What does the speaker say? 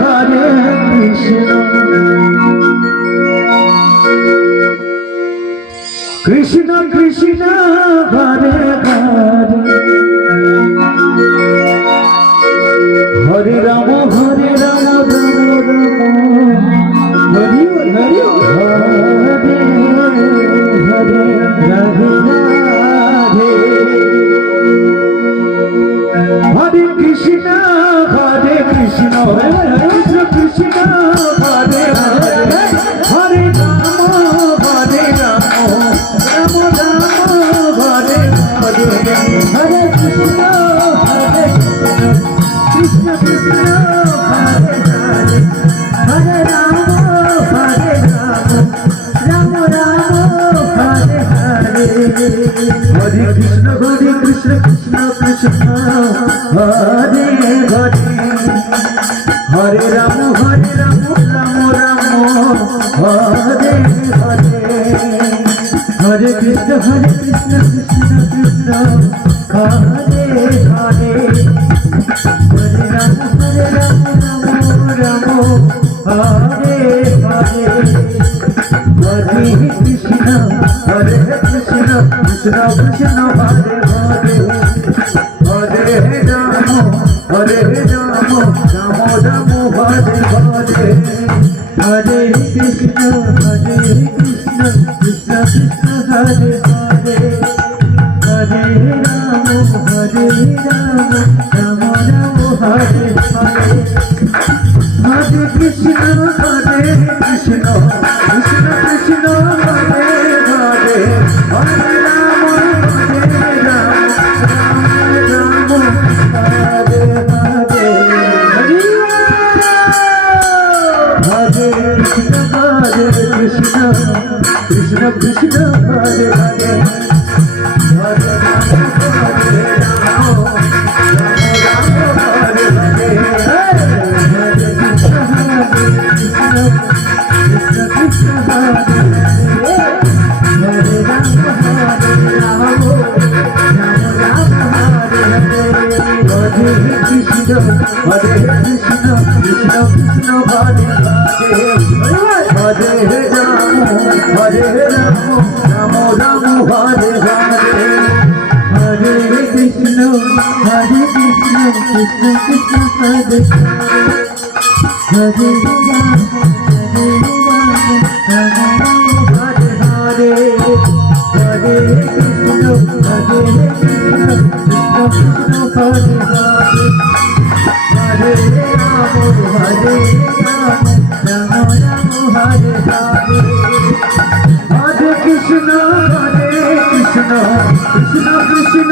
Hare Krishna Krishna Krishna Hare Hare Hare Ram Hare Ram Ram Ram Hari Hari Hare Hare Radhe Radhe Hare Krishna Krishna Krishna Krishna Hare Hare Hare Ram Ram Ram Hare Hare Hare Krishna Krishna Krishna Hare Hare Hare Ram Ram Ram Hare Hare Hare Krishna Krishna Krishna Hare Hare Hare Ram Ram Ram Hare Hare Hare Krishna Krishna Krishna Hare Hare Hare Ram Ram Hare Hare Hare Krishna Krishna Krishna Krishna Hare Hare Hare Ram Ram Ram Hare Hare Hare Krishna Krishna Krishna Krishna Hare Hare Hare Ram Ram Ram Hare Hare Hare Krishna Krishna Krishna Krishna Hare Hare Hare Ram Ram Hare Hare Hare Krishna Krishna Krishna Hare Hare Hare Krishna Hare Krishna Krishna Krishna Hare Hare Hare Ram Ram Ram Hare Hare Hare Krishna Krishna Krishna Hare Hare Ram Hare Hare Hare Krishna Krishna Hare Hare Hare Ram Ram Hare Hare Hare Krishna Krishna Krishna